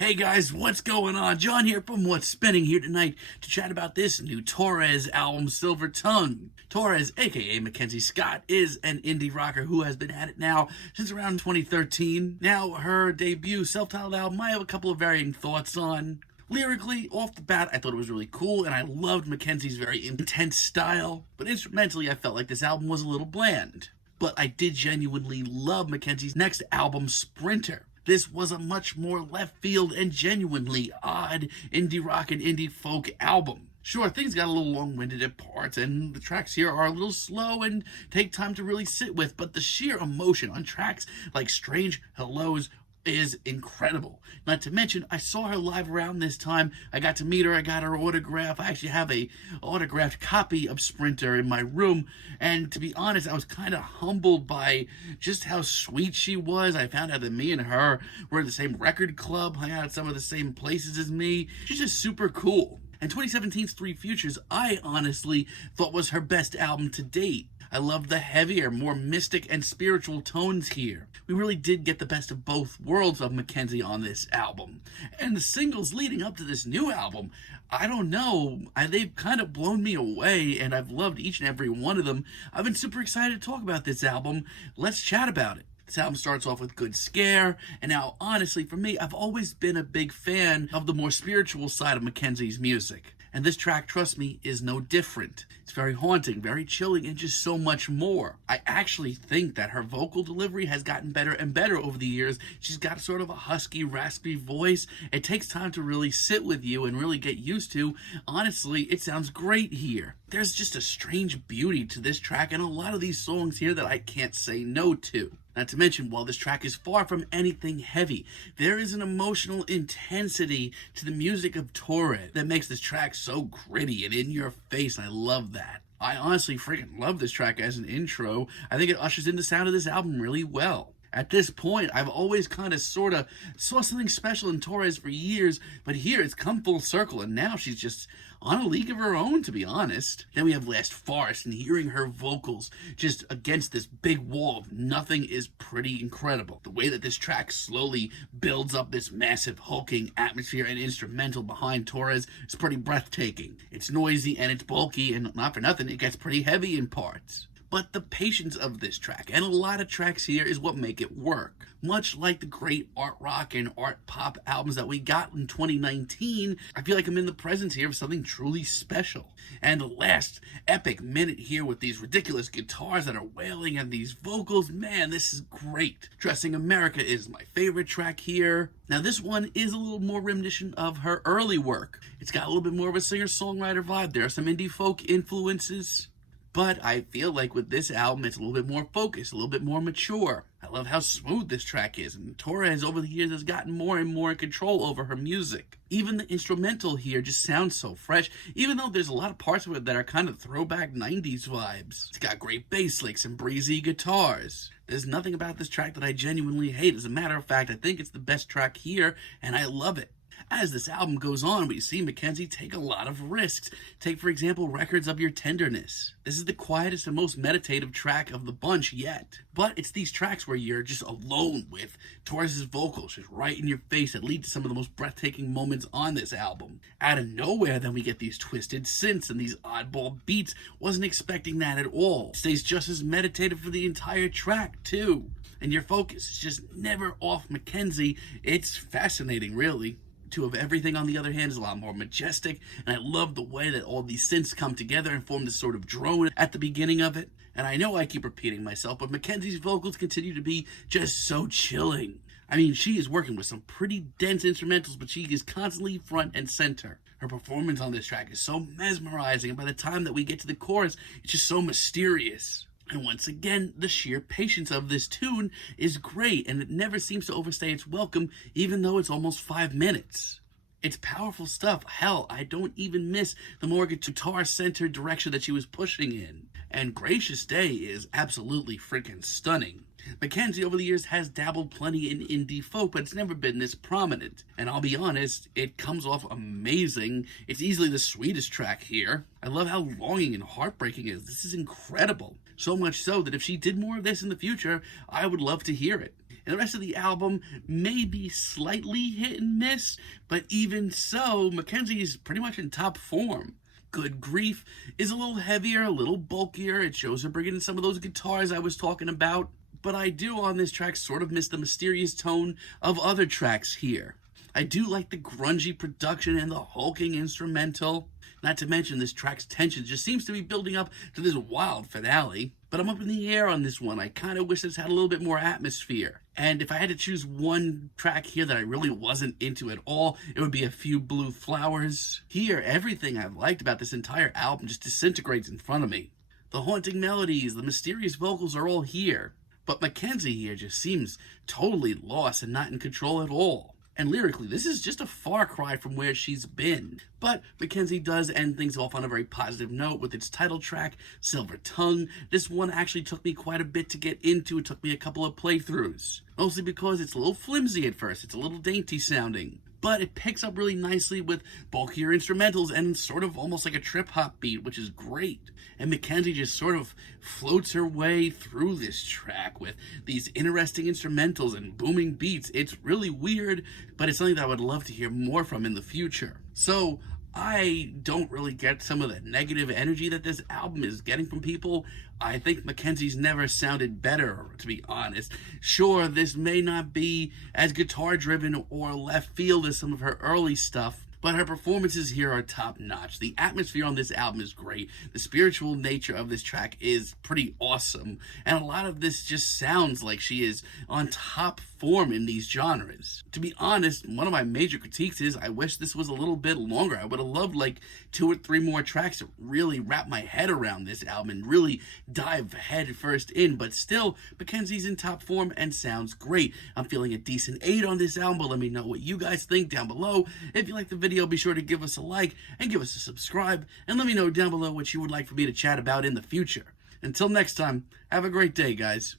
Hey guys, what's going on? John here from What's Spinning here tonight to chat about this new Torres album, Silver Tongue. Torres, aka Mackenzie Scott, is an indie rocker who has been at it now since around 2013. Now, her debut self-titled album, I have a couple of varying thoughts on. Lyrically, off the bat, I thought it was really cool, and I loved Mackenzie's very intense style, but instrumentally, I felt like this album was a little bland. But I did genuinely love Mackenzie's next album, Sprinter. This was a much more left field and genuinely odd indie rock and indie folk album. Sure, things got a little long-winded at parts, and the tracks here are a little slow and take time to really sit with, but the sheer emotion on tracks like Strange Hellos is incredible. Not to mention, I saw her live around this time. I got to meet her. I got her autograph. I actually have a autographed copy of Sprinter in my room. And to be honest, I was kind of humbled by just how sweet she was. I found out that me and her were in the same record club, hung out at some of the same places as me. She's just super cool. And 2017's Three Futures, I honestly thought was her best album to date. I loved the heavier, more mystic and spiritual tones here. We really did get the best of both worlds of Mackenzie on this album. And the singles leading up to this new album, I don't know, they've kind of blown me away, and I've loved each and every one of them. I've been super excited to talk about this album. Let's chat about it. This album starts off with Good Scare, and now, honestly, for me, I've always been a big fan of the more spiritual side of Mackenzie's music. And this track, trust me, is no different. It's very haunting, very chilling, and just so much more. I actually think that her vocal delivery has gotten better and better over the years. She's got sort of a husky, raspy voice. It takes time to really sit with you and really get used to. Honestly, it sounds great here. There's just a strange beauty to this track and a lot of these songs here that I can't say no to. Not to mention, while this track is far from anything heavy, there is an emotional intensity to the music of Torres that makes this track so gritty and in your face. I love that. I honestly freaking love this track as an intro. I think it ushers in the sound of this album really well. At this point, I've always kind of sort of saw something special in Torres for years, but here it's come full circle, and now she's just on a league of her own, to be honest. Then we have Last Farce, and hearing her vocals just against this big wall of nothing is pretty incredible. The way that this track slowly builds up this massive hulking atmosphere and instrumental behind Torres is pretty breathtaking. It's noisy and it's bulky, and not for nothing, it gets pretty heavy in parts. But the patience of this track, and a lot of tracks here, is what make it work. Much like the great art rock and art pop albums that we got in 2019, I feel like I'm in the presence here of something truly special. And the last epic minute here with these ridiculous guitars that are wailing and these vocals, man, this is great. Dressing America is my favorite track here. Now this one is a little more reminiscent of her early work. It's got a little bit more of a singer-songwriter vibe. There are some indie folk influences. But I feel like with this album, it's a little bit more focused, a little bit more mature. I love how smooth this track is, and Torres over the years has gotten more and more in control over her music. Even the instrumental here just sounds so fresh, even though there's a lot of parts of it that are kind of throwback 90s vibes. It's got great bass licks and breezy guitars. There's nothing about this track that I genuinely hate. As a matter of fact, I think it's the best track here, and I love it. As this album goes on, we see Mackenzie take a lot of risks. Take, for example, Records of Your Tenderness. This is the quietest and most meditative track of the bunch yet. But it's these tracks where you're just alone with Torres' vocals just right in your face that lead to some of the most breathtaking moments on this album. Out of nowhere, then we get these twisted synths and these oddball beats. Wasn't expecting that at all. Stays just as meditative for the entire track, too. And your focus is just never off Mackenzie. It's fascinating, really. Two of Everything, on the other hand, is a lot more majestic, and I love the way that all these synths come together and form this sort of drone at the beginning of it. And I know I keep repeating myself, but Mackenzie's vocals continue to be just so chilling. I mean, she is working with some pretty dense instrumentals, but she is constantly front and center. Her performance on this track is so mesmerizing, and by the time that we get to the chorus, it's just so mysterious. And once again, the sheer patience of this tune is great, and it never seems to overstay its welcome, even though it's almost 5 minutes. It's powerful stuff. Hell, I don't even miss the more guitar-centered direction that she was pushing in. And Gracious Day is absolutely freaking stunning. Mackenzie over the years has dabbled plenty in indie folk, but it's never been this prominent. And I'll be honest, it comes off amazing. It's easily the sweetest track here. I love how longing and heartbreaking it is. This is incredible. So much so that if she did more of this in the future, I would love to hear it. And the rest of the album may be slightly hit and miss, but even so, Mackenzie is pretty much in top form. Good Grief is a little heavier, a little bulkier. It shows her bringing in some of those guitars I was talking about. But I do on this track sort of miss the mysterious tone of other tracks here. I do like the grungy production and the hulking instrumental. Not to mention this track's tension just seems to be building up to this wild finale. But I'm up in the air on this one. I kind of wish this had a little bit more atmosphere. And if I had to choose one track here that I really wasn't into at all, it would be A Few Blue Flowers. Here, everything I've liked about this entire album just disintegrates in front of me. The haunting melodies, the mysterious vocals are all here. But Mackenzie here just seems totally lost and not in control at all. And lyrically, this is just a far cry from where she's been. But Mackenzie does end things off on a very positive note with its title track, Silver Tongue. This one actually took me quite a bit to get into. It took me a couple of playthroughs. Mostly because it's a little flimsy at first. It's a little dainty sounding. But it picks up really nicely with bulkier instrumentals and sort of almost like a trip-hop beat, which is great. And Mackenzie just sort of floats her way through this track with these interesting instrumentals and booming beats. It's really weird, but it's something that I would love to hear more from in the future. So I don't really get some of the negative energy that this album is getting from people. I think Mackenzie's never sounded better, to be honest. Sure, this may not be as guitar-driven or left field as some of her early stuff, but her performances here are top-notch. The atmosphere on this album is great. The spiritual nature of this track is pretty awesome. And a lot of this just sounds like she is on top form in these genres. To be honest, one of my major critiques is I wish this was a little bit longer. I would have loved like 2 or 3 more tracks to really wrap my head around this album and really dive head first in. But still, Mackenzie's in top form and sounds great. I'm feeling a decent 8 on this album, but let me know what you guys think down below. If you like the video, be sure to give us a like and give us a subscribe, and let me know down below what you would like for me to chat about in the future. Until next time, have a great day, guys.